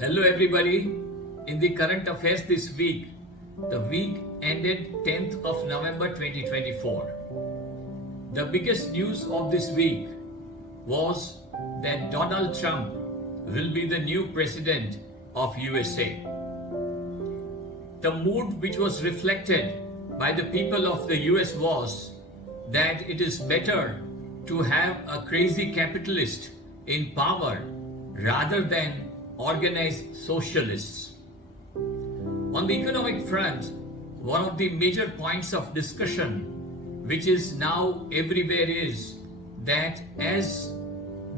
Hello everybody. In the current affairs this week, the week ended 10th of November 2024. The biggest news of this week was that Donald Trump will be the new president of USA. The mood which was reflected by the people of the US was that it is better to have a crazy capitalist in power rather than organized socialists. On the economic front, one of the major points of discussion which is now everywhere is that as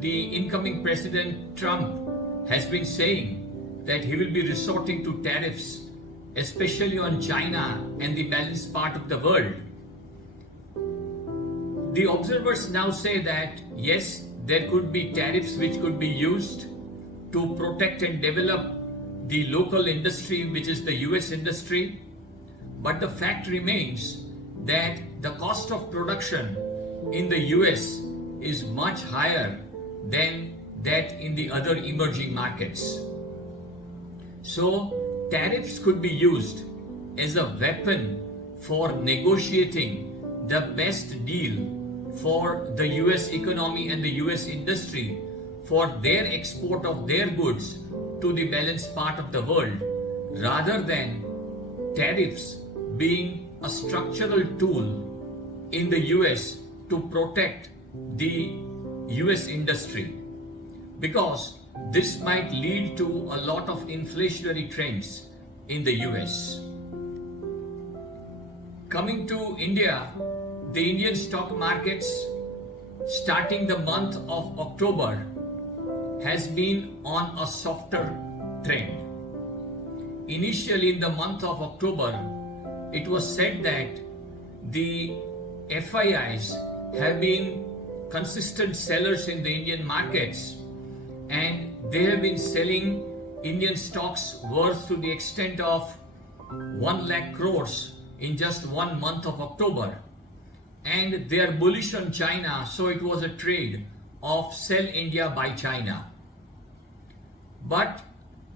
the incoming President Trump has been saying that he will be resorting to tariffs, especially on China and the balanced part of the world. The observers now say that yes, there could be tariffs which could be used to protect and develop the local industry, which is the US industry. But the fact remains that the cost of production in the US is much higher than that in the other emerging markets. So tariffs could be used as a weapon for negotiating the best deal for the US economy and the US industry for their export of their goods to the balanced part of the world, rather than tariffs being a structural tool in the US to protect the US industry, because this might lead to a lot of inflationary trends in the US. Coming to India, the Indian stock markets starting the month of October has been on a softer trend. Initially in the month of October, it was said that the FIIs have been consistent sellers in the Indian markets, and they have been selling Indian stocks worth to the extent of 1 lakh crores in just 1 month of October. And they are bullish on China, so it was a trade of sell India, buy China. But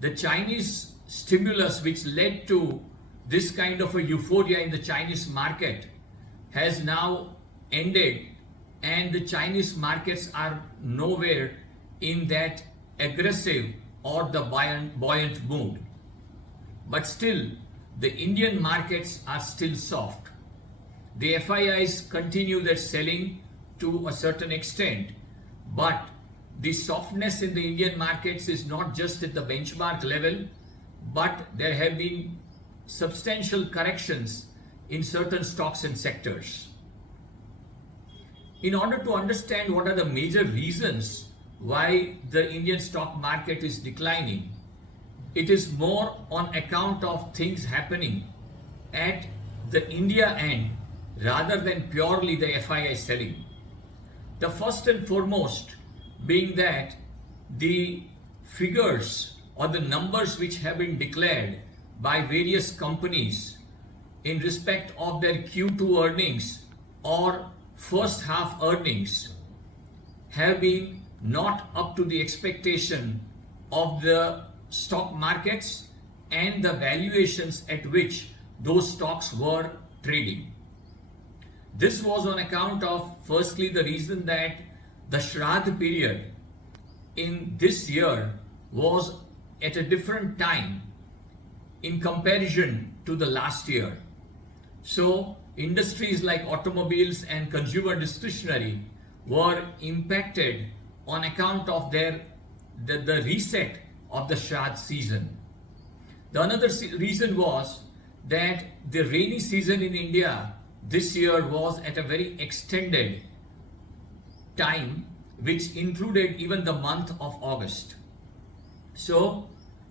the Chinese stimulus which led to this kind of a euphoria in the Chinese market has now ended, and the Chinese markets are nowhere in that aggressive or the buoyant mood. But still, the Indian markets are still soft. The FIIs continue their selling to a certain extent, but the softness in the Indian markets is not just at the benchmark level, but there have been substantial corrections in certain stocks and sectors. In order to understand what are the major reasons why the Indian stock market is declining, it is more on account of things happening at the India end rather than purely the FII selling. The first and foremost being that the figures or the numbers which have been declared by various companies in respect of their Q2 earnings or first half earnings have been not up to the expectation of the stock markets and the valuations at which those stocks were trading. This was on account of, firstly, the reason that the Shraddh period in this year was at a different time in comparison to the last year. So industries like automobiles and consumer discretionary were impacted on account of the reset of the Shraddh season. The another reason was that the rainy season in India this year was at a very extended time, which included even the month of August. So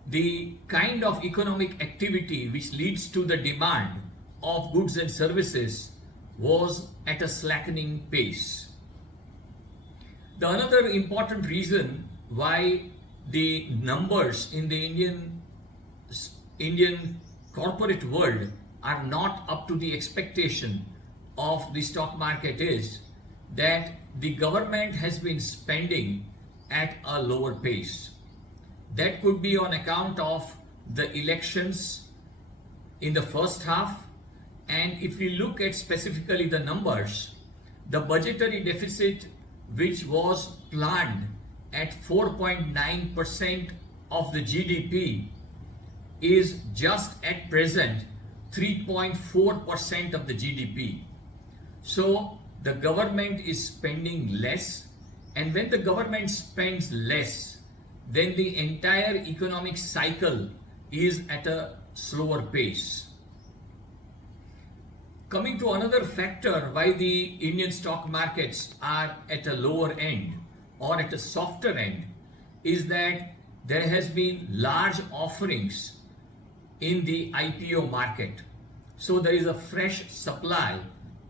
the kind of economic activity which leads to the demand of goods and services was at a slackening pace. The another important reason why the numbers in the Indian corporate world are not up to the expectation of the stock market is that the government has been spending at a lower pace. That could be on account of the elections in the first half. And if we look at specifically the numbers, the budgetary deficit, which was planned at 4.9% of the GDP, is just at present 3.4% of the GDP. So the government is spending less, and when the government spends less, then the entire economic cycle is at a slower pace. Coming to another factor why the Indian stock markets are at a lower end or at a softer end is that there has been large offerings in the IPO market. So there is a fresh supply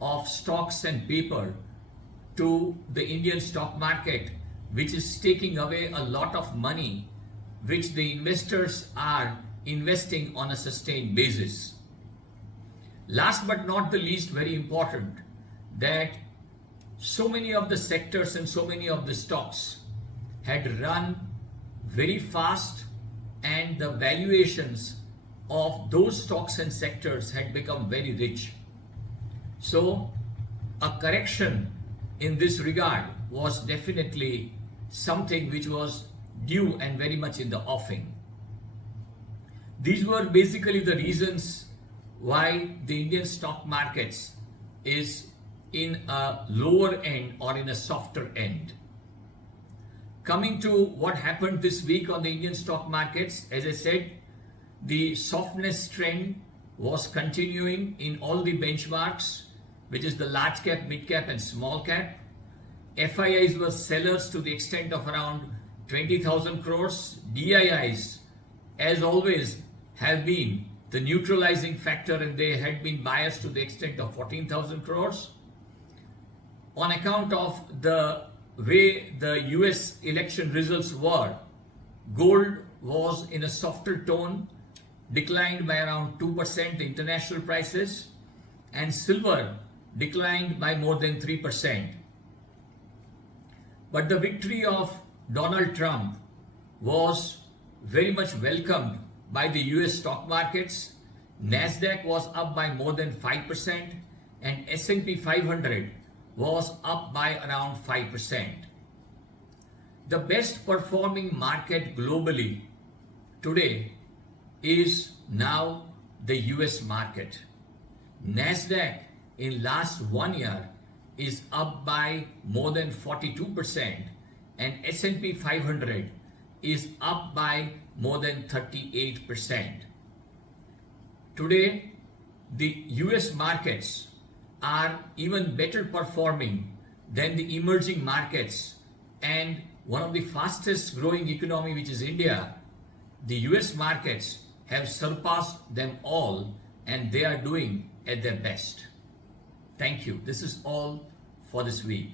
of stocks and paper to the Indian stock market, which is taking away a lot of money which the investors are investing on a sustained basis. Last but not the least, very important, that so many of the sectors and so many of the stocks had run very fast, and the valuations of those stocks and sectors had become very rich. So a correction in this regard was definitely something which was due and very much in the offing. These were basically the reasons why the Indian stock markets is in a lower end or in a softer end. Coming to what happened this week on the Indian stock markets, as I said, the softness trend was continuing in all the benchmarks, which is the large cap, mid cap and small cap. FIIs were sellers to the extent of around 20,000 crores. DIIs, as always, have been the neutralizing factor, and they had been buyers to the extent of 14,000 crores. On account of the way the US election results were, gold was in a softer tone, declined by around 2% the international prices, and silver declined by more than 3%. But the victory of Donald Trump was very much welcomed by the US stock markets. Nasdaq was up by more than 5%, and S&P 500 was up by around 5%. The best performing market globally today is now the US market. Nasdaq in last 1 year is up by more than 42%, and S&P 500 is up by more than 38%. Today, the US markets are even better performing than the emerging markets, and one of the fastest growing economy, which is India, the US markets have surpassed them all, and they are doing at their best. Thank you. This is all for this week.